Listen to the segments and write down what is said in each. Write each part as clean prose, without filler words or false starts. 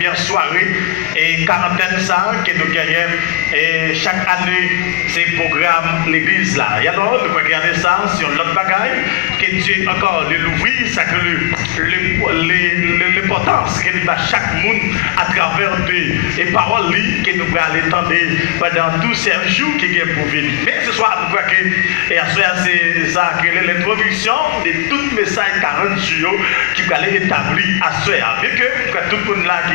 première soirée et quarantaine ça que nous gagnons et chaque année c'est programme l'église là. Et alors nous pouvons regarder ça sur l'autre bagaille que Dieu encore l'ouvrir ça que l'importance que nous avons chaque monde à travers des paroles que nous allons entendre pendant tous ces jours qui viennent pour venir. Mais ce soir nous voyons que et à c'est ça que l'introduction de tout message 40 jours qui va aller établir à ce avec que tout le monde là qui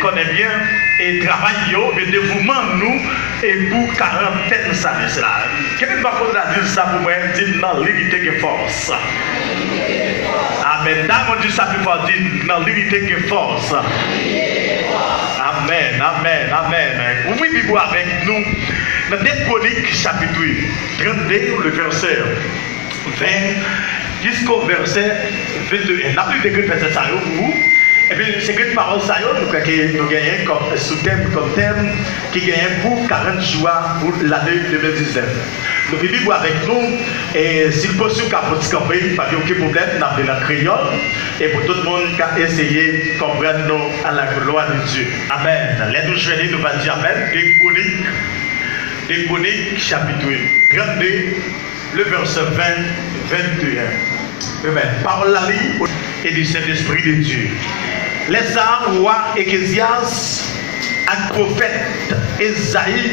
connaît bien et travaille et dévouement nous et pour quarantaine ça là. Quel est votre dire ça pour moi dire dans l'unité que force. Amen. Dans mon Dieu ça peut pas dire dans l'unité que force. Amen, amen, amen. Vous vivez avec nous dans 2 Chroniques chapitre 32 le verset 20 jusqu'au verset 21. La plus de verset ça pour vous. Et puis, c'est que parole ça, nous gagnons comme sous-thème, comme thème, qui gagne pour 40 jours pour l'année 2019. Nous vivons avec nous, et si possible, qu'à votre camper, pas aucun problème, nous avons la créole, et pour tout le monde qui a essayé de comprendre nous à la gloire de Dieu. Amen. Les 12 journées, nous allons dire Amen. 2 Chroniques, chapitre 32, le verset 20, 21. Amen. Parole la ligne et du Saint-Esprit de Dieu. Les armes, roi Ecchésias, et prophète Esaïe,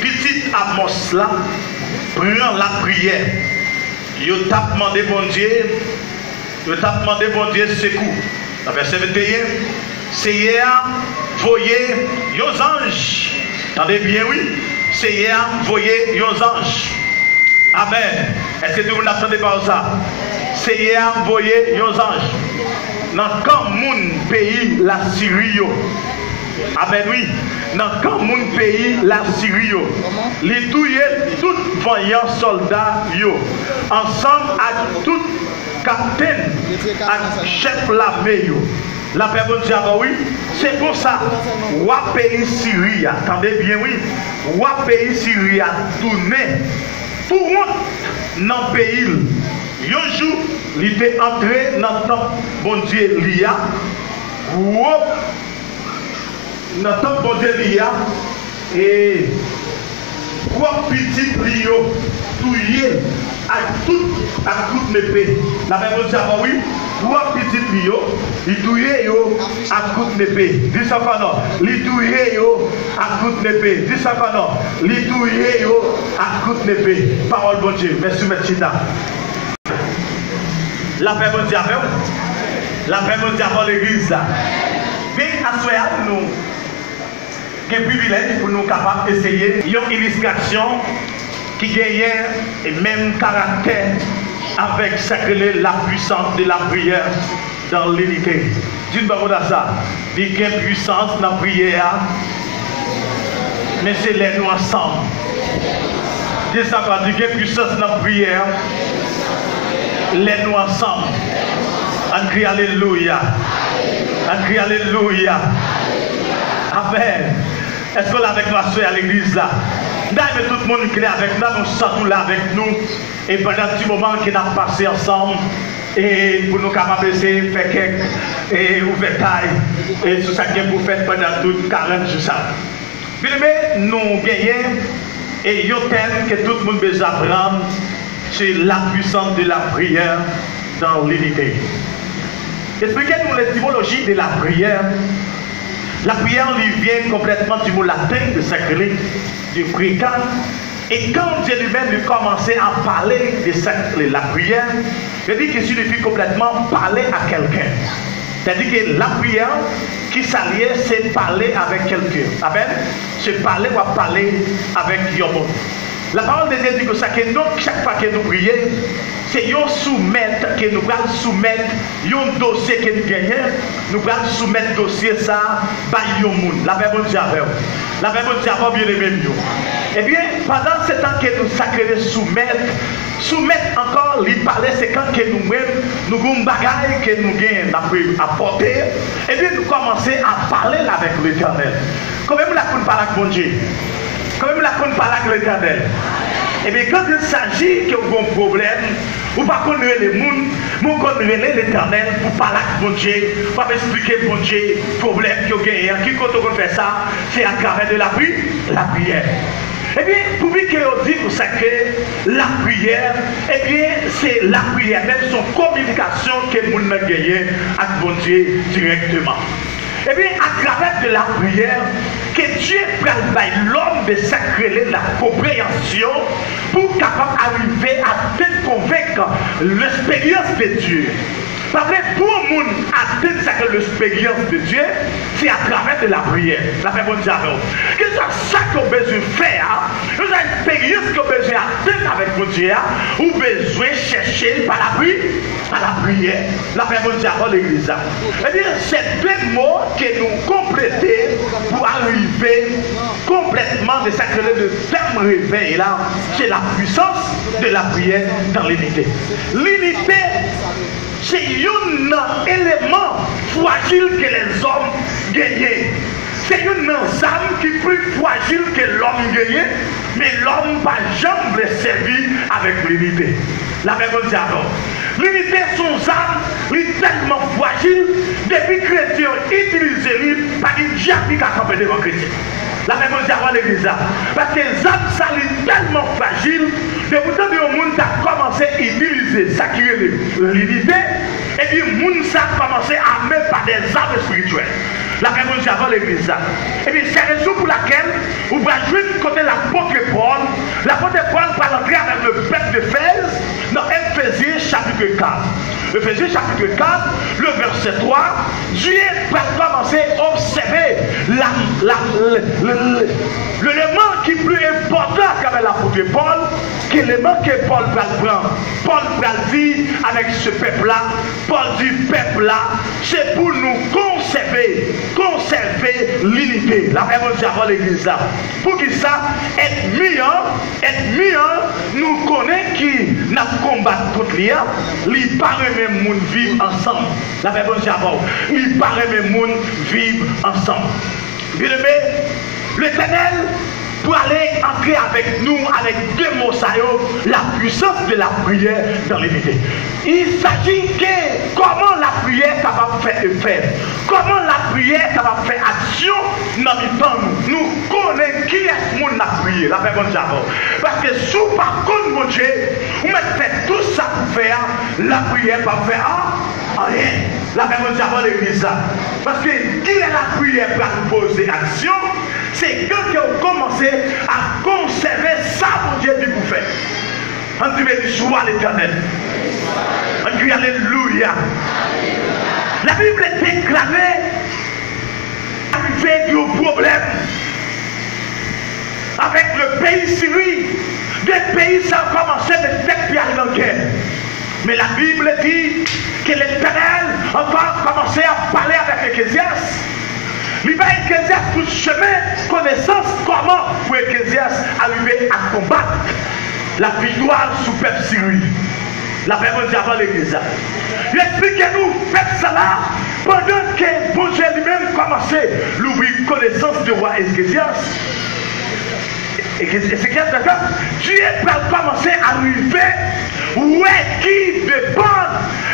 petit Amos là, prend la prière. Il t'a demandé bon Dieu, secours. Dans verset 21, c'est hier, voyez, vos anges. Attendez bien, oui. C'est hier, voyez, vos anges. Amen. Est-ce que vous n'attendez pas ça? C'est hier, voyez, vos anges. Dans quel monde pays la Syrie? Amen, oui. Dans quel monde pays la Syrie? Les touillés, tout voyants soldats, ensemble avec tout capitaine, avec chef l'armée. La personne dit, oui, c'est pour ça. Wa pays Syrie, attendez bien, oui. Wa pays Syrie a tourné tout le monde dans le pays. Un jour, il était entré dans le temps, bon Dieu, l'IA. Dans le temps, bon Dieu, l'IA. Et trois petites lios, touillées à toute l'épée. La même chose, oui, trois petites lios, ils touillaient à toute l'épée. Dis ça pas non. Ils touillaient à toute l'épée. Dis ça pas non. Ils touillaient à toute l'épée. Parole bon Dieu. Merci, merci. La paix mondiale, la paix mondiale dans l'église là. Mais à ce moment nous avons un privilège pour nous capables d'essayer une illustration qui gagne le même caractère avec la puissance de la prière dans l'unité. D'une parole à ça, il y a une puissance dans la prière, mais c'est les nous ensemble. Dis ça pas, il y a une puissance dans la prière. Les nous ensemble. On crie Alléluia. On crie Alléluia. Amen. Est-ce qu'on est avec nous à l'église là? D'ailleurs, tout le monde qui est avec nous, nous sommes là avec nous. Et pendant un petit moment qu'on a passé ensemble, et pour nous capables de faire quelques ouvertailles, et tout ça que vous faites pendant tout 40 jours. Ça. Bien aimé, nous gagnons, et il y a un thème que tout le monde peut apprendre. C'est la puissance de la prière dans l'unité. Expliquez-nous l'étymologie de la prière. La prière lui vient complètement du mot latin de sacré, du précat. Et quand Dieu lui-même lui commençait à parler de la prière, il dit qu'il suffit complètement parler à quelqu'un. C'est-à-dire que la prière qui s'allie, c'est parler avec quelqu'un. Amen. C'est parler ou parler avec Yomo. La parole de Dieu dit que ça, que nous, chaque fois que nous prions, c'est un soumettre que nous allons soumettre un dossier que nous gagnons, nous allons soumettre dossier ça par un monde. La Bible dit avec vous. La Bible dit avec bien aimé. Eh bien, pendant ce temps que nous sacrés soumettre encore, lui parler, c'est quand que nous-mêmes, nous avons une bagaille que nous gagnons apporter, et bien nous commençons à parler avec l'Éternel. Comment nous la parler avec mon Dieu? Comment nous la parler avec l'Éternel? Et bien quand il s'agit que vous avez un problème, Ou pas connaître les mondes, vous connaissez l'Éternel pour parler avec bon Dieu, pour expliquer bon Dieu, problème qui ont gagné. Qui quand on fait ça, c'est à travers de la prière. Eh bien, pour que vous dites pour ça que la prière, eh bien, c'est la prière, même son communication que vous avez gagnée avec bon Dieu directement. Eh bien, à travers de la prière, que Dieu prenne l'homme de sacrer la compréhension pour capable d'arriver à te convaincre l'expérience de Dieu. Parce que pour le monde atteindre l'expérience de Dieu, c'est à travers de la prière. La paix bon Dieu avec vous. Qu'est-ce que ça qu'on a besoin de faire? Nous avons une expérience qu'on a besoin d'atteindre avec mon Dieu, ou besoin de chercher par la prière. La paix bon Dieu avec l'église. Eh bien, c'est deux mots que nous complétons pour arriver complètement de sacrer le terme réveil là, c'est la puissance de la prière dans l'unité. L'unité, c'est un élément fragile que les hommes gagnent. C'est une âme qui est plus fragile que l'homme gagne, mais l'homme n'a jamais servi avec l'unité. La même chose alors. L'unité, son âme, est tellement fragile, depuis que les chrétiens utilisent l'unité, pas une diable qui a accompagné les chrétiens. La même chose avant l'église. Parce que les âmes, ça est tellement fragile, que pourtant, le monde a commencé à utiliser ça qui est l'unité, et puis le monde a commencé à mettre par des âmes spirituelles. La même chose avant l'église. Et puis c'est la raison pour laquelle vous pouvez jouer côté l'apôtre Paul. L'apôtre Paul va entrer avec le peuple d'Éphèse dans Éphésiens chapitre 4. Éphésiens chapitre 4, le verset 3, Dieu va commencer à observer l'élément qui est plus important qu'avec l'apôtre Paul, l'élément que Paul va prendre. Paul va dire avec ce peuple-là, Paul dit peuple-là, c'est pour nous conserver l'unité. La même chose avant l'église là. Pour que ça, être mieux, nous connaissons qui n'a combattu contre l'IA, il paraît même monde vivre ensemble. La même chose avant, il paraît même monde vivre ensemble. Bien aimé, l'Éternel, pour aller entrer avec nous, avec deux mots, la puissance de la prière dans l'unité. Il s'agit que comment la prière est capable de faire effet, comment la prière est capable de faire action dans le temps. Nous connaissons qui est mon la prière, la personne d'abord. Parce que sous par contre, mon Dieu, vous mettez tout ça pour faire, la prière pas faire rien. La personne d'abord l'église. Parce que qui est la prière pour poser action? C'est quand vous commencez à conserver ça pour Dieu dit pour faire. On dit joie l'Éternel. On dit alléluia. La Bible est déclarée arrivé du problème avec le pays Syrie. Des pays ça a commencé de faire en guerre. Mais la Bible dit que l'Éternel a commencé à parler avec Ecclésias. Il va Ecclésias tout chemin, connaissance comment pour Ecclésias arriver à combattre la victoire sous peuple Syrie. La Bible dit avant l'Ecclésias. Il explique-nous, faites cela pendant que bon Dieu lui-même commençait à l'ouvrir connaissance du roi Ecclésias. Ézéchiel, d'accord? Dieu va commencer à arriver où est qui dépend,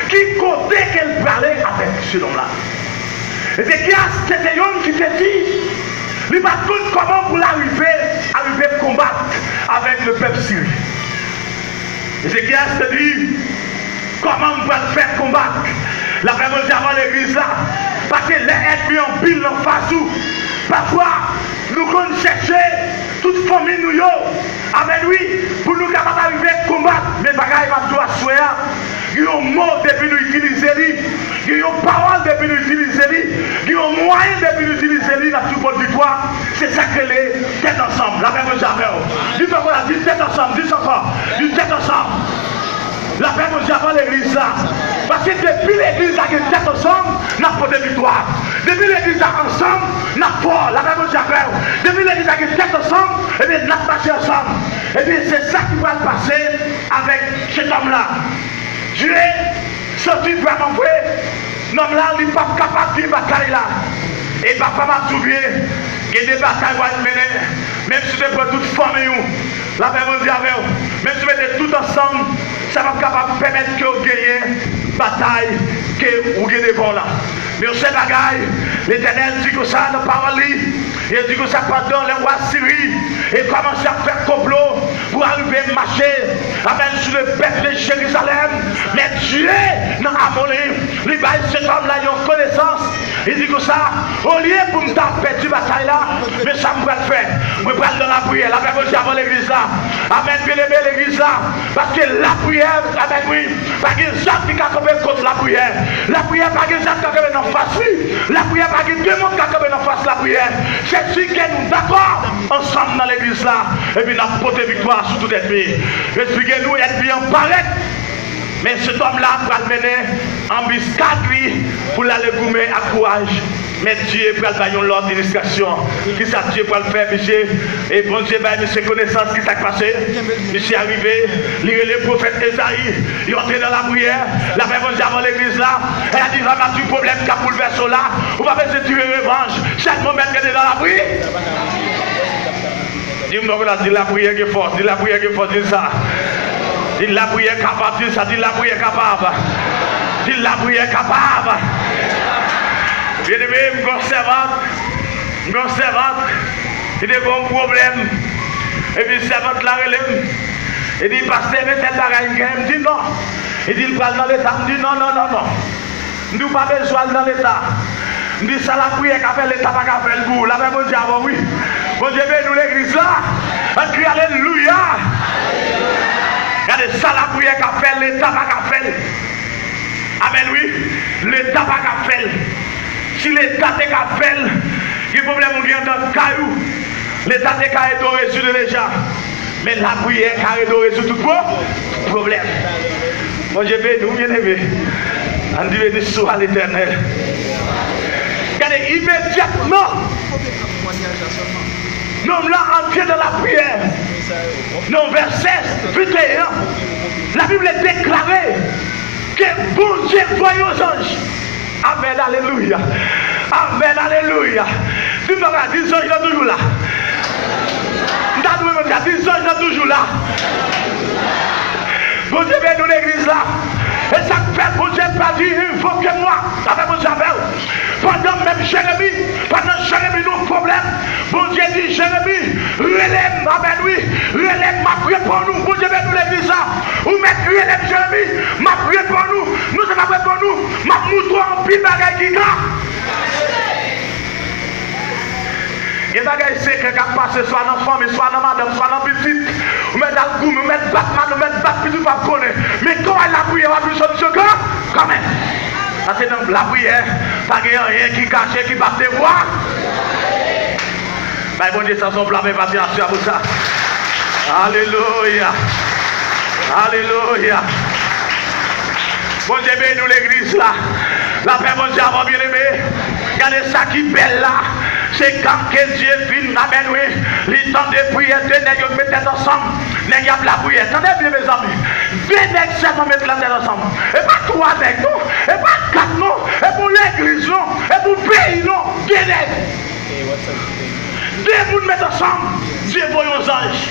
qui côté qu'elle parlait avec ce nom-là. Ézéchiel, c'était un homme qui te dit, il va tout comment pour arriver à combattre avec le peuple syrien. Ézéchiel te dit, comment on va le faire combattre? La Bible dit avant l'église là, parce que les ennemis en pile en face où, parfois, nous allons chercher toute famille nous yo. Amen oui, pour nous capables d'arriver à combattre, mais bagaille va doit souhaiter. Il y a un mot depuis nous utiliser, il y a une parole depuis nous utiliser, il y a un moyen depuis nous utiliser dans tout votre victoire. C'est ça que les têtes ensemble. La même jamais. Dis-moi voilà, dis tête ensemble, dis encore, dis tête ensemble. La paix nous avant l'église là. Parce que depuis l'église a une tête ensemble, n'a pas de victoire. Depuis l'église ensemble, n'a pas la paix nous avant. Depuis l'église a une tête ensemble, et bien n'a pas ensemble. Et bien c'est ça qui va se passer avec cet homme-là. Dieu est sorti vraiment vrai. L'homme là, il n'est pas capable de bataille là. Et papa m'a trouvé que des batailles vont être menées. Même si tu prends toute famille, la paix nous avant. Même si tu mettez tout ensemble. ça va capable permettre que vous gagnez bataille que vous gagnez devant là. Mais on sait bagaille, l'Éternel dit que ça dans la parole, il dit que ça pendant les rois Syrie, et commence à faire complot pour arriver à marcher, amen, sur le peuple de Jérusalem. Mais Dieu, dans Amolim, il va cet homme-là, il a une connaissance. Il dit que ça, au lieu pour me taper cette bataille là, mais ça me va le faire. Je vais prendre dans la prière, la paix avant l'église là. Amen, bien aimé l'église là. Parce que la prière, amen, oui, pas qu'il y ait des gens qui ont contre la prière. La prière, pas qu'il y ait des gens qui ont en face, oui. La prière, pas qu'il y ait deux mondes qui ont en face la prière. C'est celui qui est nous d'accord ensemble dans l'église là. Et puis, nous avons porté victoire sur tout ennemi. Expliquez-nous, être bien paraître. Mais cet homme-là va le mener en biscade pour l'aller goumer à courage. Mais Dieu va le faire l'ordre d'initiation. Qui ça Dieu va le faire, monsieur? Et bon Dieu va monsieur connaissance qui s'est passé. Monsieur est arrivé, lire le prophète Esaïe, il est entré dans la prière. La paix bon Dieu avant l'église là. Elle a dit vraiment du problème qui a bouleversé là. On va faire tuer revanche. Chaque moment qu'elle est dans la prière. Dis-moi que dit la prière qui est forte, dis la prière qui est forte, dis ça. Dis la prière capable, dis ça, dis la prière capable. Dis la prière capable. Bien aimé, je suis servante, il y a un problème. Et puis, servante la relève. Il dit, pasteur, mais tel bagaille, il dit non. Il dit, il parle dans l'état. Il dit non. Il dit, pas besoin dans l'état. Il dit, ça la prière qu'a fait l'état, pas qu'a fait le bout. La même bon Dieu, oui. Bon Dieu, nous l'église là. On crie alléluia. Regardez ça la prière qu'a fait l'état, pas qu'a fait. Amen, oui. L'état, pas qu'a fait. Si l'État est qu'à faire, il y a un problème dans le caillou. L'État est qu'à résoudre déjà. Mais la prière est qu'à résoudre tout problème. Bon Dieu, nous bien aimés. On dit béni soit l'Éternel. Regardez, immédiatement, nous là entré dans la prière. Dans verset 21, la Bible est déclarée que bon Dieu voit aux anges. Amen, alléluia. Amen, alléluia. Dis-moi, 10 ans, il est toujours là. 10 ans, il est toujours là. Bon Dieu, viens nous l'église là. Et ça fait, bon Dieu, pas dit, invoquez-moi. Avec mon Javel. Pendant même Jérémie, nous problème. Bon Dieu dit, Jérémie, relève, amen, oui. Relève, ma prière pour nous. Bon Dieu, viens nous l'église là. Ou mettre relève, Jérémie, ma prière pour nous. Nous sommes prêts pour nous. Ma mouton en pile bagaille qui gars. Il y a des bagailles secrets qui passent soit dans la famille, soit dans madame, soit dans la petite. Vous mettez dans le goût, vous mettez Batman, vous mettez Batman, vous ne pas connaître. Mais quand elle a prié, on a plus de solution quand même. Parce que dans la prière, pas rien qui cache, qui bat des voix. Mais bon Dieu, ça sont blâmés, pas bien sûr pour ça. Alléluia. Alléluia. Bon Dieu, nous l'église là. La paix, bon Dieu, avant bien aimé. Regardez ça qui est belle là. C'est quand que Dieu vient, amen, oui. Les temps de prière, deux nègres mettent ensemble. Nègres la prière. Attendez bien, mes amis. Deux nègres seulement mettent la tête ensemble. Et pas trois nègres, non. Et pas quatre, non. Et pour l'église, non. Et pour le pays, non. Deux nègres. Deux mondes mettent ensemble. Dieu voit aux anges.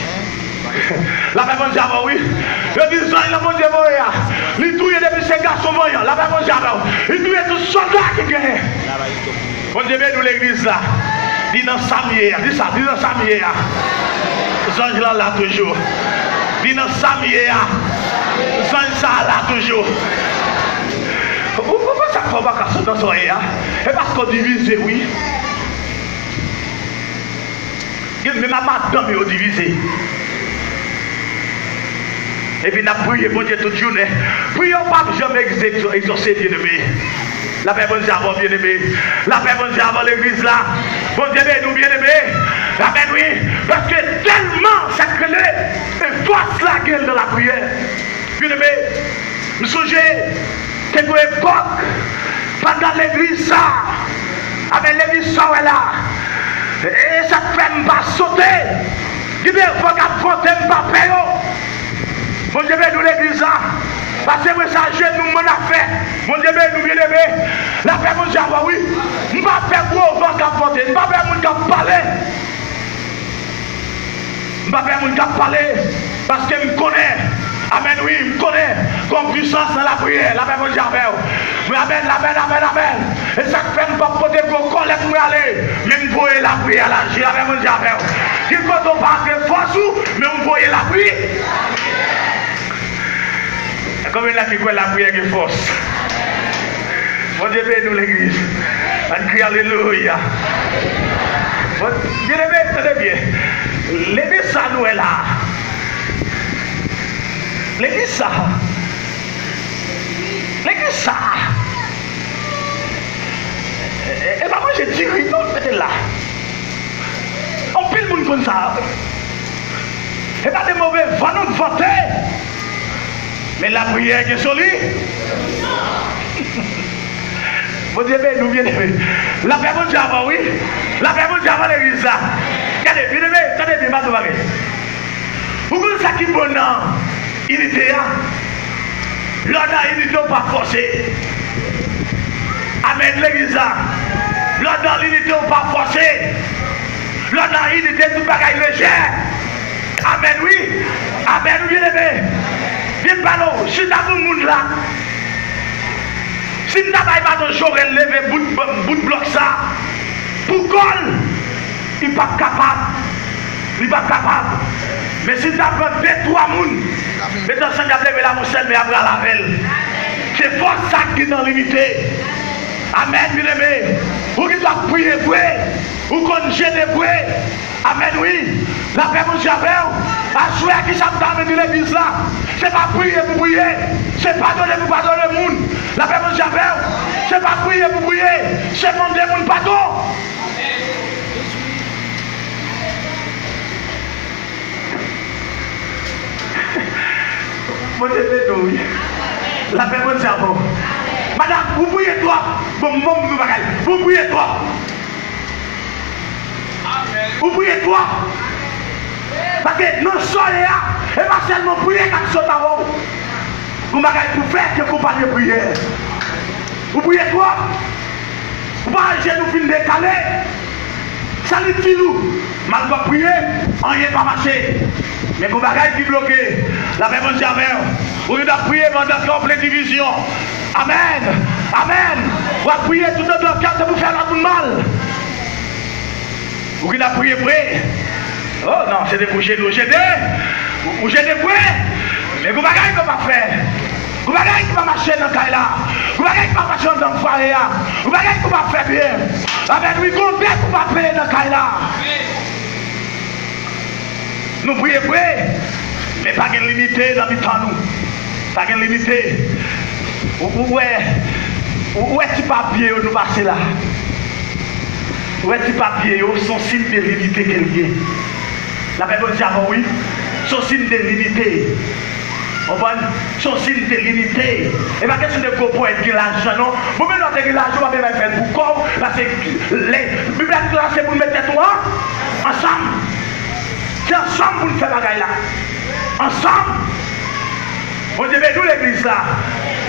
La paix, bon Dieu, oui. Le disant, il a mon Dieu, oui. Il touille depuis ces garçons voyants. La paix, bon Dieu, il touille tous les soldats qui gagnent. Bon Dieu, nous l'église là. Dis dans Samuel, dis ça, dis dans Samuel. Les anges là toujours. Dis dans Samuel. Les anges là toujours. Pourquoi ça ne fait pas casser dans son air? Et parce qu'on divise, oui. Mais ma madame est divisée. Et puis, nous avons prié, bon Dieu, toute journée. Prions pas, jamais exaucer, bien aimé. La paix, bon Dieu, avant bien aimé. La paix, bon Dieu, avant l'église là. Bon Dieu, nous bien aimé. La paix, oui. Parce que tellement ça crée et force la gueule dans la prière. Bien aimé, je me souviens qu'à une époque, pendant l'église ça, avec l'église ça, là, et ça fait me pas sauter. Il faut qu'à me pas payer. Bon Dieu, nous l'église là. Parce que ça, je nous m'en a fait. Mon Dieu, nous bien aimés. La paix, mon Dieu, oui. Je ne vais pas faire gros vent qu'à porter. Je ne vais pas faire mon qu'à parler. Je ne vais pas faire mon qu'à parler. Parce que je me connais. Amen, oui, je connais comme puissance dans la prière. La paix, mon Dieu, amen, amen, amen, amen. Et ça fait me pas porter vos collègues pour aller. Mais vous voyez la prière, la j'ai, la paix, mon Dieu, qui quand on parle de force, mais vous voyez la prière. Comme il y a qui croit la prière qui force. Mon Dieu, nous l'église. On crie alléluia. Bien aimé, tenez bien. L'église, ça nous est là. L'église, ça. L'église, ça. Et maman, j'ai dit, oui, non, c'est là. On pile le monde comme ça. Et pas de mauvais vent, nous voter. Mais la prière qui est solide. Mon Dieu, nous bien aimés. La paix, mon Dieu, oui. La paix, mon Dieu, avant l'église, là. Regardez, bien aimé, attendez bien, ma soirée. Vous voyez ça qui est bon, non? Unité, l'on a unité pas forcé. Amen, l'église, l'on a unité pas forcé. L'on a unité tout bagaille légère. Amen, oui. Amen, bien aimé. Bien parlons, si dans le monde là, si nous n'avons pas de jour lever bout de bloc ça, pour col, il n'est pas capable. Il n'est pas capable. Mais si tu as pris 2-3 personnes, mettons ça, tu as levé la mousselle, mais après la velle. C'est fort ça qui est dans l'unité. Amen, bien aimé. Vous qui doivent prier pour vous connaissez des bruits. Amen, oui. La paix, mon Dieu, à souhait qui s'attend de l'église là. C'est pas prier pour prier. C'est pardonner pour pardonner le monde. La paix, mon Dieu, c'est pas prier pour prier. C'est demander le monde pardon. Mon Dieu, oui. La paix, mon Dieu, madame, vous priez toi. Vous priez toi. Vous priez toi. Parce que non soleil, et pas seulement prier quand vous avant. Vous m'avez pour faire que vous parlez de prière. Vous priez toi. Vous parlez nous fin décalé. Salut nous. Mal pas prier, on n'y est pas marché. Mais vous m'avez qui bloqué. La paix mon Dieu. Vous devez prier pendant complète division. Amen. Amen. Vous allez prier tout le temps car vous faire la mal. Vous devez prier près. Oh non, c'est des bouchées nous gêner. Vous gênez près. Mais vous n'avez pas faire. Vous n'avez pas marcher dans le là. Vous n'avez pas marcher dans le foyer. Vous n'avez pas faire bien. Avec lui, combien vous pas payer dans le là. Nous prions près. Mais pas de limité dans le temps nous. Pas de limité. Où est-ce que papier nous passer là? Où est-ce que papier son signe de limité qu'il y a? La paix de Dieu, oui. Son signe de limité. Son signe de limité. Et pas question de gros pour être l'argent, non. Vous mettez notre l'argent, vous allez faire pour corps. Parce que les Bible c'est pour mettre toi ensemble. C'est ensemble pour nous faire bagaille là. Ensemble. On dit, mais nous l'église là.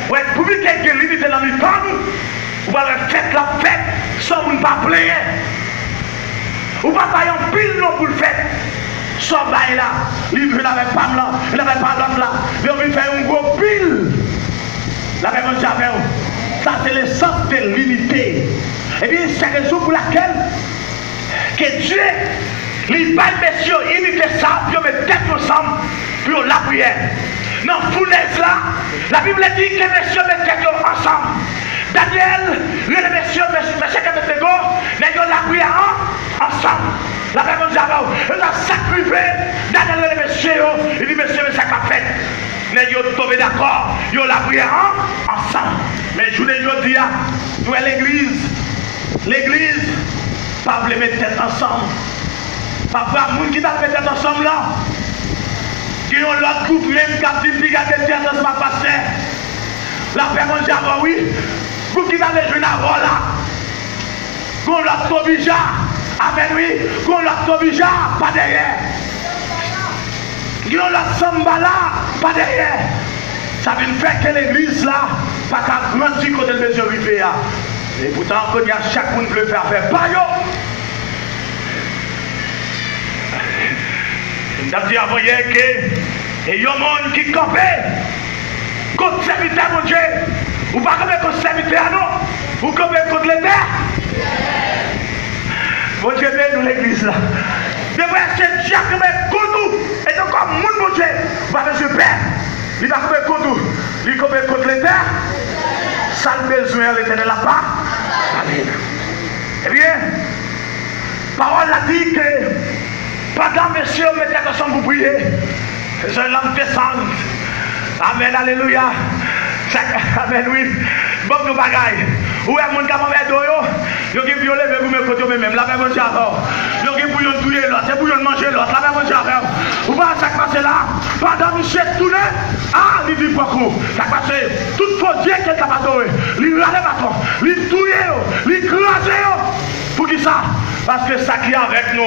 Ouais, pour qu'il y ait une limité dans le temps, vous allez faire la fête sans vous ne pas plaire. Vous ne pouvez pas faire un pile non pour le faire. Soit bail là, livre n'avait pas là, il n'avait pas l'autre là, mais on veut faire un gros pile. La même chose, ça c'est le sens de l'unité. Et bien c'est la raison pour laquelle que Dieu, les balles messieurs, unité ça, puis on met tête ensemble, puis on la prière. Dans la fournaise là, la Bible dit que les messieurs mettent tête ensemble. Daniel, les messieurs, chacun de ses gars, ils ont la prière ensemble. La personne dit, il a sacrifié, Daniel les messieurs, il dit, messieurs, mais ça qu'a fait. Ils ont tombé d'accord, ils ont la prière ensemble. Mais je vous dis, nous l'église, pas vous les mettre tête ensemble. Pas voir les gens qui doivent mettre tête ensemble là. Qui ont l'autre groupe même qui a dit, regardez tête ensemble, pasteur. La personne dit, oui, groupe qui doivent jouer avant là. Qu'on l'a tobija. Amen, oui, qu'on l'a tobija, pas derrière. Qu'on l'a samba là, pas derrière. Ça veut faire que l'église là, pas qu'à grandir côté de mesure arrivée. Et pourtant, il y a chaque monde qui veut faire pas yo. Je dit avant hier que Et il y a un monde qui campait contre serviteur, mon Dieu. Ou pas comme contre serviteur, non. Ou comme contre l'État. Mon Dieu, nous l'église là. De vrai, c'est Dieu qui met contre nous. Et donc, comme mon Dieu, va faire ce père. Il va comme contre nous. Il va comme contre l'État. Ça le besoin, l'Éternel là pas. Amen. Eh bien, parole a dit que pendant messieurs mettez attention pour prier, c'est un homme descend. Amen, alléluia. Amen, oui. Bon, nous bagaille. Où est mon capable de doyo? Yo qui violé vous me côté même. La même avant. Yo qui bouillon touyer l'autre, c'est bouillon manger l'autre. La même avant. Ou pas ça passe là. Pendant monsieur tourné, ah, il dit pas quoi. Ça passe tout faux Dieu qui est capable de. Il râle bâton, il touyer, il craser. Pour qui ça? Parce que ça qui est avec nous,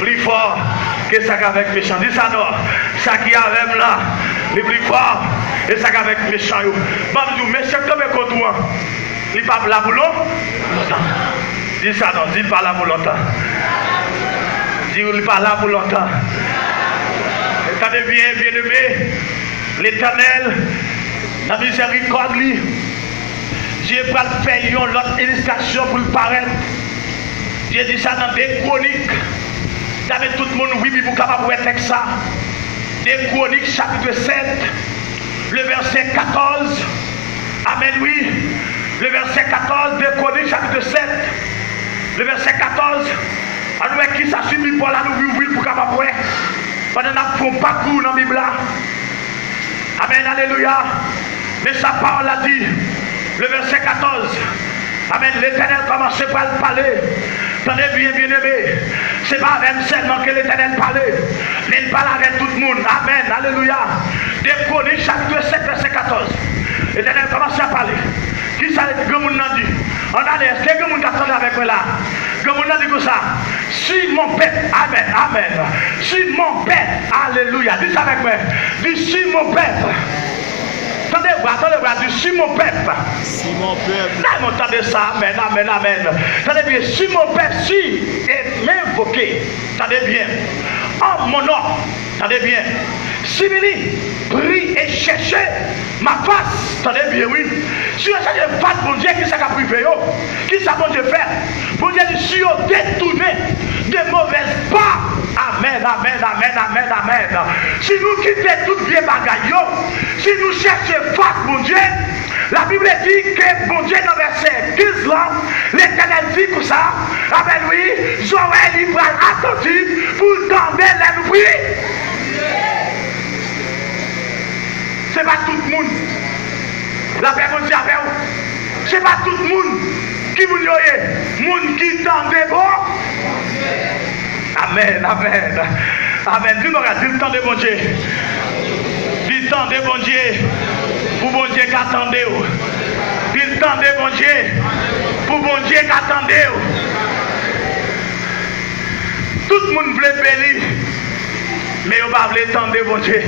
plus fort que ça qui est avec méchant. Dis ça non. Ça qui est avec là, il est plus fort. Et ça qui est avec méchant. Bon, vous méchant comme un contre moi. Il ne parle pas pour longtemps. Dis ça non, dis pas là pour longtemps. Dis il pas là pour longtemps. Attendez bien, bien aimé. L'Éternel, la miséricorde, Dieu va faire une autre illustration pour le paraître. Dieu dit ça dans des chroniques. D'avec tout le monde, oui, vous capable de faire ça. Des chroniques, chapitre 7, le verset 14. Amen, oui. Le verset 14 de Chroniques, chapitre 7. Le verset 14. On voit qui ça suit pour la nous ouvrir pour capable de pendant que nous parcours dans la Bible. Amen, alléluia. Mais sa parole a dit, le verset 14. Amen, l'Éternel commence par le parler. Tenez bien, bien aimé. Ce n'est pas même seulement que l'Éternel parlait. Il parle avec tout le monde. Amen, alléluia. Des Chroniques, chapitre 7, verset 14. L'Éternel commence à parler. Qui ça le grand monde dit? On a dit, est-ce que le grand monde attend avec moi là? Le grand monde dit comme ça. Si mon père, amen, amen. Si mon père, alléluia. Dis ça avec moi. Dis si mon père. Attendez, dis si mon peuple. Si mon peuple. Là, entendez ça, amen, amen, amen. Attendez bien, si mon peuple, si est m'invoqué, attendez bien, en mon nom, attendez bien, si prie et cherchez ma face, attendez bien, oui. Si vous cherchez face, mon Dieu, qui ça a privé, qui ça bon Dieu fait? Mon Dieu dit, si vous détournez de mauvaises pas. Amen, amen, amen, amen, amen. Si nous quittons toutes les bagailles, si nous cherchons face, mon Dieu, la Bible dit que mon Dieu dans verset 15 là, l'Éternel dit comme ça, amen, oui, Joël il va attentif pour tomber les bruits. C'est pas tout le monde. La paix, mon Dieu, c'est pas tout le monde qui vous dit, monde qui tend des bon. Amen, amen. Amen. Dis-moi, dis le temps de bon Dieu. Dis le temps de bon Dieu. Pour bon Dieu qui attendait. Dis le temps de bon Dieu. Pour bon Dieu qui attendait. Tout le monde voulait bénir. Mais on ne va pas le temps de bon Dieu.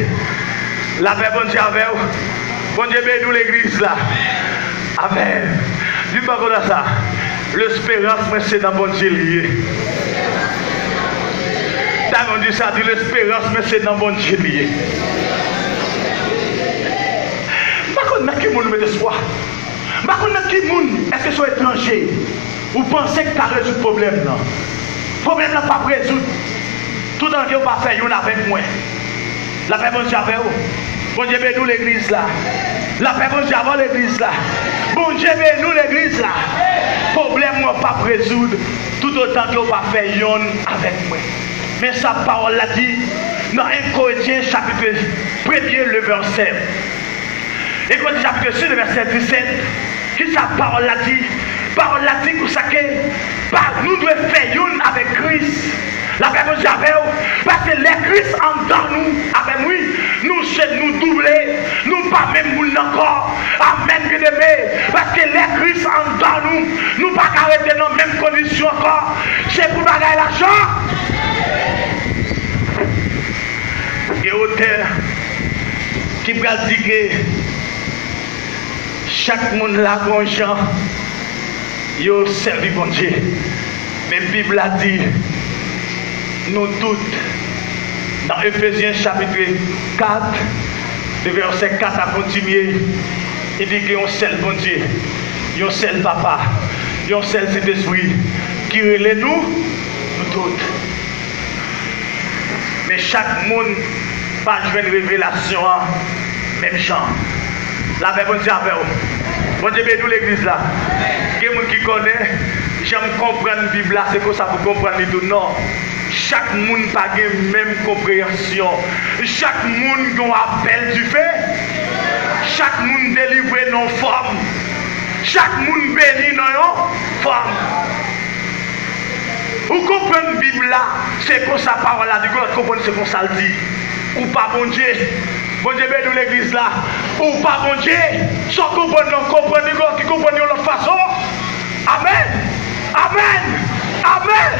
La paix, bon Dieu avec vous. Bon Dieu bénis l'église là. Amen. Dis-moi comme ça. L'espérance, c'est dans bon Dieu lié. On dit ça, dit l'espérance, mais c'est dans bon Dieu lié. Par contre, qui monde met espoir? Par contre, qui monde, est-ce que c'est étranger? Vous pensez que tu as résolu le problème? Non. Le problème n'est pas résolu. Tout dans le monde va faire une avec moi. La paix, bon Dieu, avec vous. Bon Dieu, bénis l'église là. La paix, bon Dieu, avant l'église là. Bon Dieu, bénis l'église là. Le problème n'est pas résoudre. Tout autant que vous va faire une avec moi. Mais sa parole l'a dit dans 1 Corinthiens chapitre 1er, le verset. Et Corinthiens chapitre 6, le verset 17, qui sa parole l'a dit? Parole l'a dit pour ça que nous devons faire une avec Christ. La paix de Dieu, parce que les Christ en dans nous, avec oui, nous sommes nous doublés, nous pas même nous encore. Amen, bien aimé. Parce que les Christ en dans nous, nous pas arrêter dans les mêmes conditions encore. C'est pour bagailler l'argent. Et auteur qui va dire que chaque monde là, bon gens, il a servi bon Dieu. Mais la Bible a dit, nous tous, Dans Ephésiens chapitre 4, le verset 4 à continuer, il dit qu'il y a un seul bon Dieu, il y a un seul papa, il y a un seul Saint-Esprit qui relève nous toutes. Mais chaque monde pas de révélation, même genre. La paix, bon Dieu, avec vous. Bon Dieu, nous l'église là. Il y a des gens qui connaissent, j'aime comprendre la Bible là, c'est pour ça que vous comprenez tout. Non. Chaque monde n'a pas la même compréhension. Chaque monde a un appel du fait. Chaque monde délivré dans une forme. Chaque monde béni dans une forme. Vous comprenez la Bible là, c'est comme ça parole là, vous comprenez ce qu'on ça le dit. Ou pas bon Dieu. Bon Dieu, bénis l'église là. Ou pas bon Dieu. Sans comprendre, comprenez qui comprend de l'autre façon. Amen. Amen. Amen.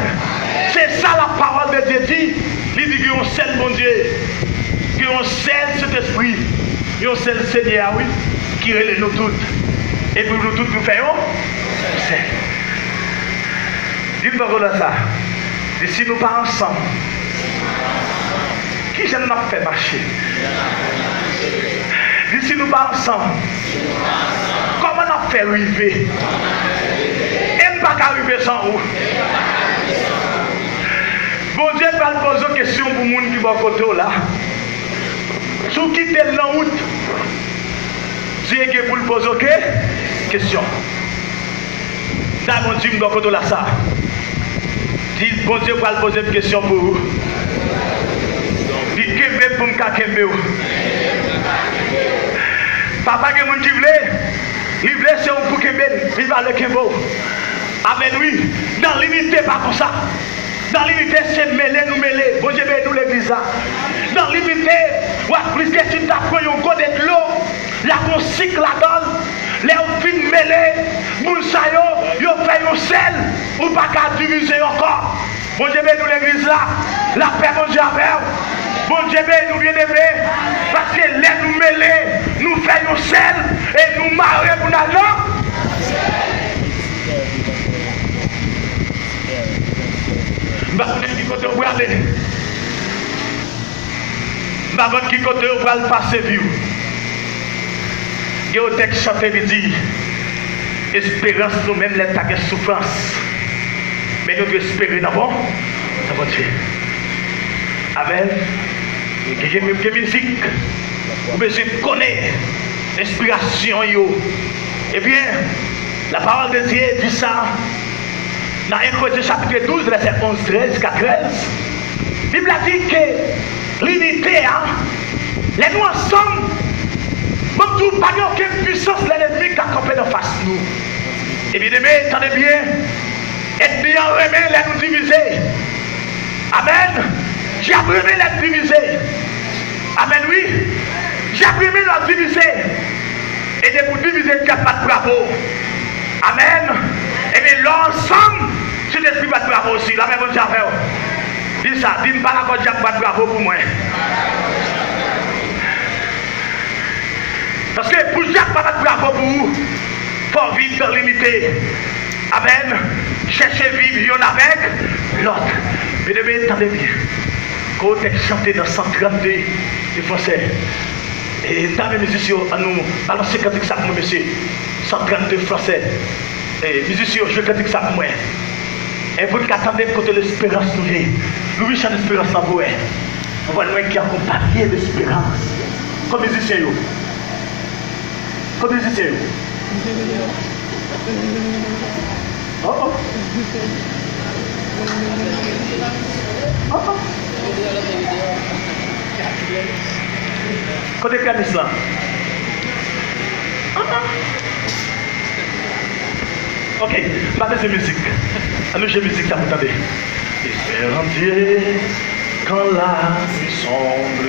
C'est ça la parole de Dieu dit. Il dit qu'il y a un seul bon Dieu. Qu'il y a un seul Saint-Esprit. Il y a un seul Seigneur, oui. Qui relève nous toutes. Et pour nous toutes, nous faisons. Dites-moi comme ça. Et si nous pas ensemble, qui j'aime nous fait marcher? Et si nous pas ensemble, comment nous fait arriver? Et nous pas arriver sans vous. Bon Dieu va poser une question pour les gens qui sont à côté là. Si vous quittez la route, Dieu est pour poser une question. Bon Dieu, je vais là ça. Bon Dieu va poser une question pour vous. Dit Kembe pour me Kembe. Papa qui est qui voulait, c'est pour Kembe, il va le Kembe. Amen, oui. Dans l'unité, pas comme ça. Dans l'unité, c'est mêler, nous mêler. Bon Dieu, nous l'église là. Dans l'unité, plus que tu t'apprends, un côté de l'eau, la consigne la donne, les filles mêlées, Moussayo, yo fait un sel, ou pas qu'à diviser encore. Bon Dieu, nous l'église là, la paix, bon Dieu, avec. Bon Dieu, nous bien aimés, parce que les nous mêlés, nous faisons sel, et nous marrer pour nous. Qui côté où aller? Qui côté où va le passer vieux? Il y a un texte chanté qui dit espérance nous-mêmes les tagues souffrance. Mais nous devons espérer d'abord dans Dieu. Amen. Il y a une musique. Vous devez connaître l'inspiration. Eh bien, la parole de Dieu dit ça. Dans 1 Corinthiens chapitre 12, verset 11, 13 jusqu'à 13, la Bible a dit que l'unité, les nous ensemble, même tout, pas aucune puissance de l'ennemi qui a campé en face de nous. Et bien, attendez bien, être bien remet les nous diviser. Amen. J'ai appris les diviser. Amen, oui. J'ai appris les diviser. Et de vous diviser, il n'y a pas de bravo. Amen. Et bien l'ensemble, c'est l'esprit de bravo aussi. La même chose à faire. Dis ça, dis-moi pas la cause de bravo pour moi. Parce que pour Jacques pas de bravo pour vous, il faut vivre dans l'unité. Amen. Cherchez vivre l'un avec l'autre. Mais devez entendre bien. Quand vous êtes chanté dans 132 du français, et dans les musiciens, nous balancer quand ça pour monsieur. 132 français. Et musiciens, je veux que ça pour moi. Et vous qui attendez côté l'espérance nous vient. Nous vivons l'espérance en vous. On voit nous qui accompagnent l'espérance. Comme musiciens. Comme musiciens. Oh oh. Oh oh. Côté canis là. Oh oh. Ok, pas de musique. Alors j'ai musique, ça vous entendez. Espérant Dieu, quand la nuit sombre,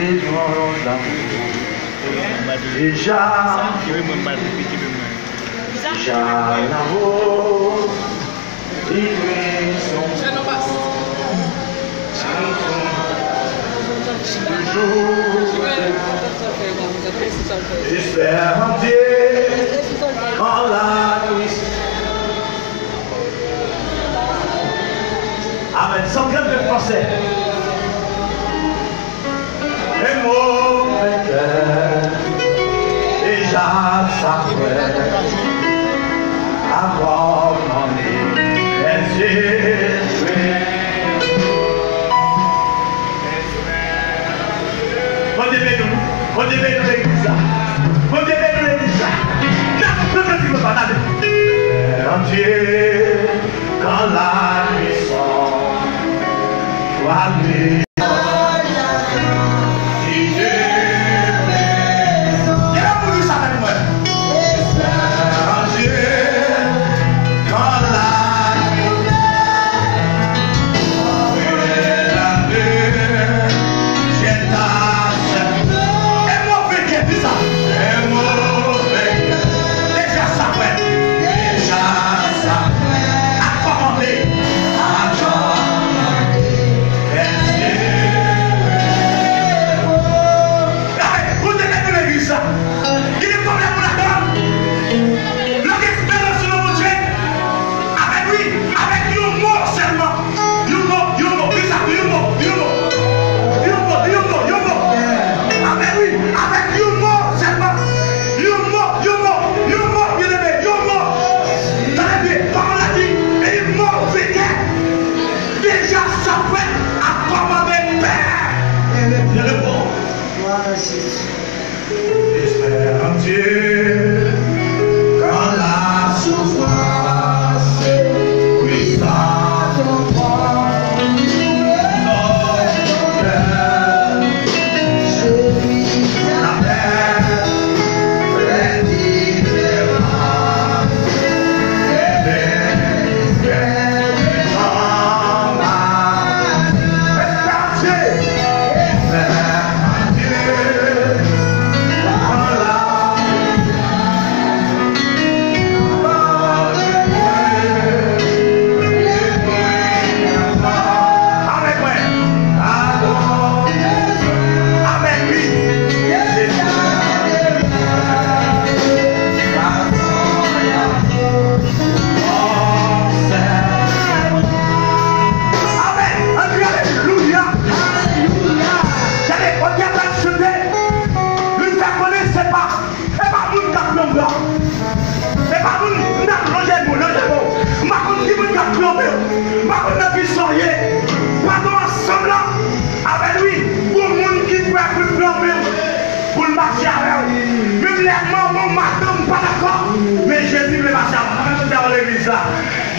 les jours d'amour, déjà là-haut, les nuits sont toujours. Espérant Dieu. Quand la nuit. Amen. 132 français.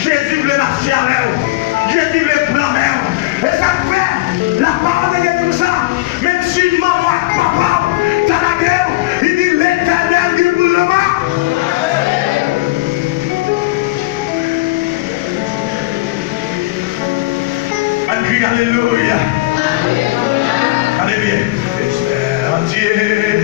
Jésus voulait marcher avec vous. Jésus voulait prendre. Et ça fait la parole de Dieu comme ça. Même si maman, papa, t'as la guerre, il dit l'Éternel qui vous le marque. On crie Alléluia. Allez bien. Espère en Dieu.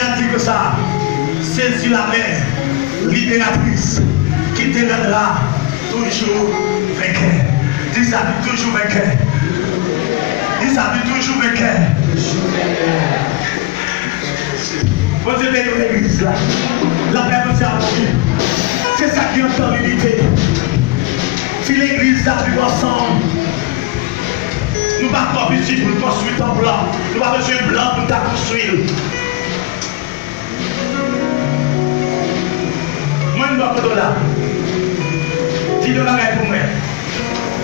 a dit que ça, saisis la main libératrice qui te rendra toujours vainqueur. Dis ça, toujours vainqueur. Dis ça, toujours vainqueur. Vous êtes dans l'église là. La paix vous a appris. C'est ça qui entend l'unité. Si l'église a vu ensemble, nous ne sommes pas petit pour construire en blanc. Nous n'avons pas besoin de blanc pour construire. Moi, je ne vais pas là. Dis-le avec pour moi.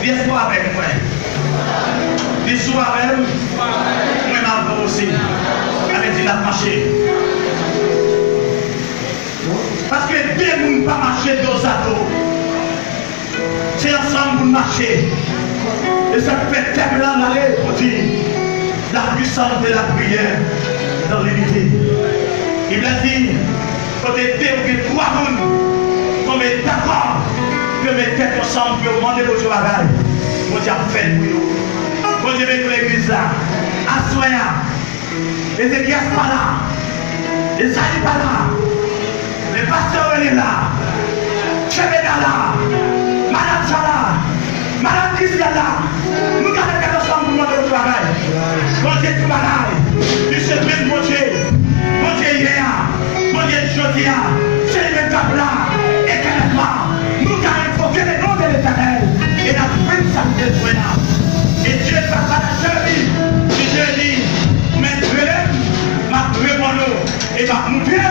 Dis-le avec moi. Dis-le avec moi. Moi, je vais aussi. Avec la marché. Parce que deux personnes ne pas marcher dos à dos. C'est ensemble pour marcher. Et ça fait tellement d'aller pour dire la puissance de la prière dans l'unité. Il a dit, quand tu es trois personnes, on est d'accord que mes têtes ensemble pour demander vos bagages. Moi, j'ai fait pour vous. Moi, j'ai vu l'église là. Assoya. Ézéchias pas là. Esaïe pas là. Le pasteur est là. Chebeda là. Madame Sala. Madame Christian là. Nous avons fait ensemble pour demander vos bagages. Mon Dieu, tout bagaille. Tu sais même mon Dieu. Mon Dieu hier. Mon Dieu jeudi. C'est le même cap là. Éternellement. Nous avons invoqué le nom de l'Éternel. Et la prise ça nous détruit. Et Dieu va pas la servir. Si je dis, mais ma répondu et ma montée,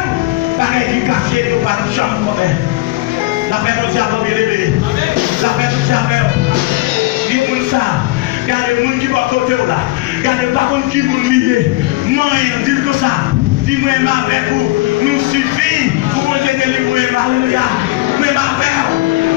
pareil qui caché, nous pas de chambre comme la paix nous a bien élevé. La paix nous a bien. Dis-moi ça. Regardez les gens qui vont côté là. Regardez pas comme qui vous lier. Moi, dis que ça. Dis-moi ma paix pour nous suffit pour vous délivrer. Alléluia. Mais ma paix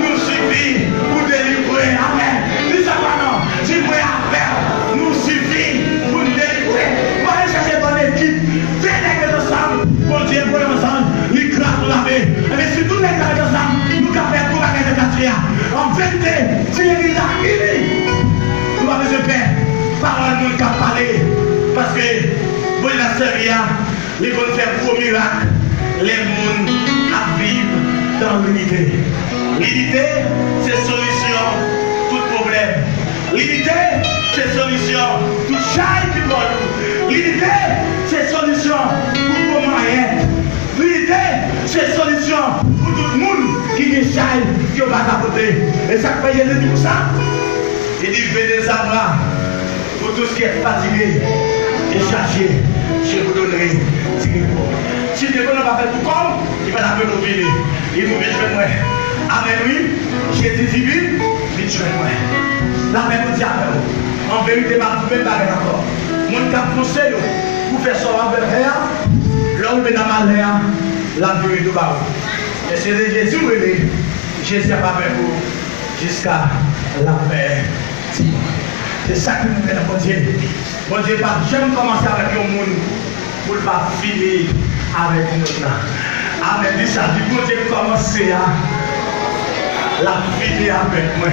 nous suffit pour délivrer. Amen. Dis ça non. Dis-moi ma paix nous suffit pour nous délivrer. Moi, je cherche bonne équipe. Venez ensemble. Bon Dieu, pour ensemble. L'éclat pour la paix. Mais si tout les gars ensemble, nous avons fait pour la guerre de Catria. En vérité, si l'église a unis, nous avons besoin de paix. Parole nous qui a parlé. Parce que, vous la servir, les vont faire gros miracle. Les mondes à vivre dans l'unité. L'unité, c'est solution tout problème. L'unité, c'est solution tout chaîne qui doit nous. L'unité, c'est solution pour comment rien. L'unité, c'est solution pour tout le monde qui est chaîne qui va capoter. Et ça fait Jésus dit pour ça. Il dit venez des arbres pour tout ce qui est fatigué et chargé. Je vous donnerai du repos. Si Dieu n'a pas fait tout comme, il va l'appeler nous venir. Il nous vient de moi. Amen, oui. Jésus divin, vite de moi. La paix nous dit à nous. En vérité, je ne peux pas encore. Mon cap conseil pour faire ça avec l'air. L'homme est dans ma l'air, la vie de bas. Et c'est de Jésus, Jésus n'a pas fait pour jusqu'à la paix. C'est ça que nous faisons, mon Dieu. Mon Dieu, pas jamais commencer avec le monde pour ne pas finir avec nous. Amen. Dis ça, dis bon Dieu, commencer à la finir avec moi.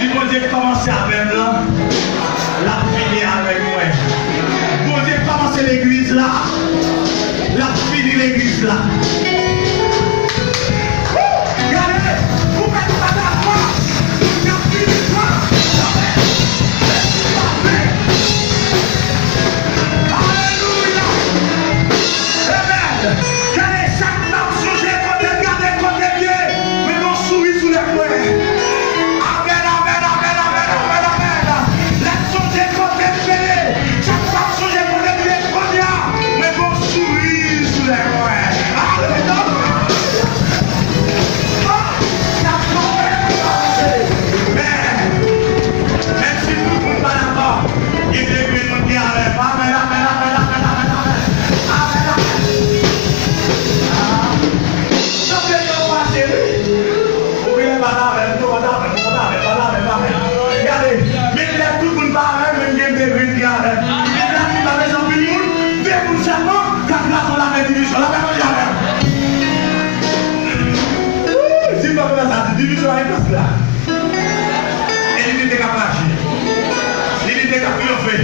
Dis bon Dieu, commencer avec moi, la finir avec moi. Bon Dieu, commencer l'église là, la finir l'église là. Regardez, vous faites pas d'argent, la finir là. Division est parce là. Et l'unité qui a marché. L'unité qui a triomphé.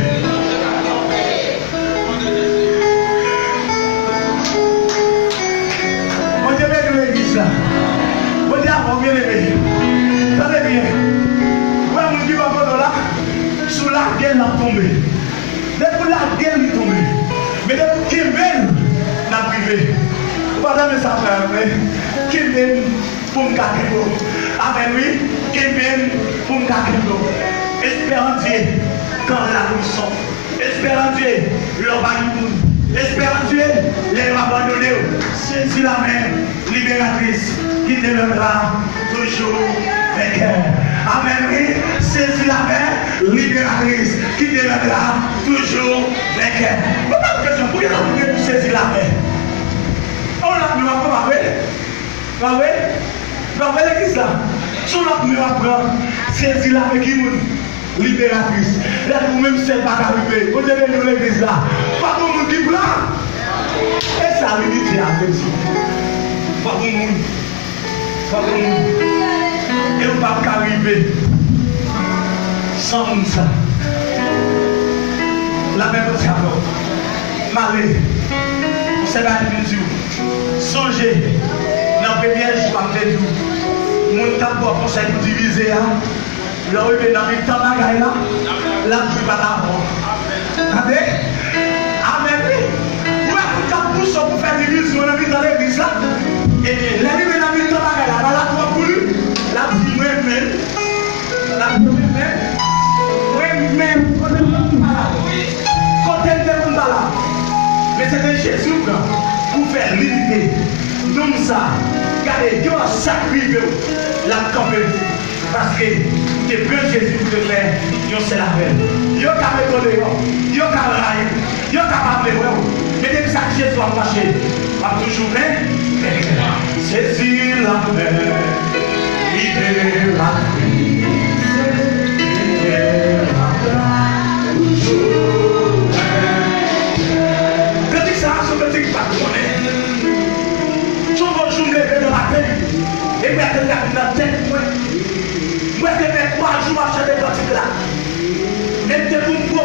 bien. Ouais, mon Dieu, va là, sous la gueule n'a tombé. Depuis la gueule est tombée. Mais depuis qu'il vient, n'a privé. Pendant mes affaires, qu'il vient pour me garder. Amen, oui, qu'il vient pour me garder. Espérant Dieu, quand la mousson. Espérant Dieu, le baillou. Espérant Dieu, les abandonnés. Saisis la main libératrice qui deviendra toujours vainqueur. Amen, oui. Saisis la main libératrice qui deviendra toujours vainqueur. Pourquoi question pour vous saisir la main? On a mis à prendre. Vous voyez l'église là? Si on a mis à prendre, saisir la main qui est libératrice. Là, vous-même, c'est pas arrivé. Vous devez nous l'église là. Pas tout le monde qui blanc. Et ça, l'unité à vous. Pas tout le monde. Pas tout le monde. Et on ne va pas arriver sans ça. La même chose alors. Malé. On s'est pas dit. Songez. Dans le premier jour, on fait tout. Mon temps pour conseil pour diviser. Là où il est dans le temps de là, la pluie va l'avant. Attendez? Amen. Où est-ce que vous avez pour faire division dans l'église là? Et bien, là, il est dans le temps de là, la croix pour lui, la pluie même. La pluie même. Quand elle est là, mais c'était Jésus pour faire l'unité. Donc ça, regardez, Dieu a sacrifié la campagne. Parce que tu peux Jésus pour te faire, Dieu c'est la veille. Dieu a méthode, Dieu a raillé, Dieu a parlé. Mais dès que ça Jésus a marché, va toujours bien. Saisir la main, libérer la vie. Libérer la toujours bien. Quand il s'arrache au petit patron, tout le jour levé dans la tête, et mettre dans la tête. Moi, je vais 3 jours à chaque pratique là. Et c'est pour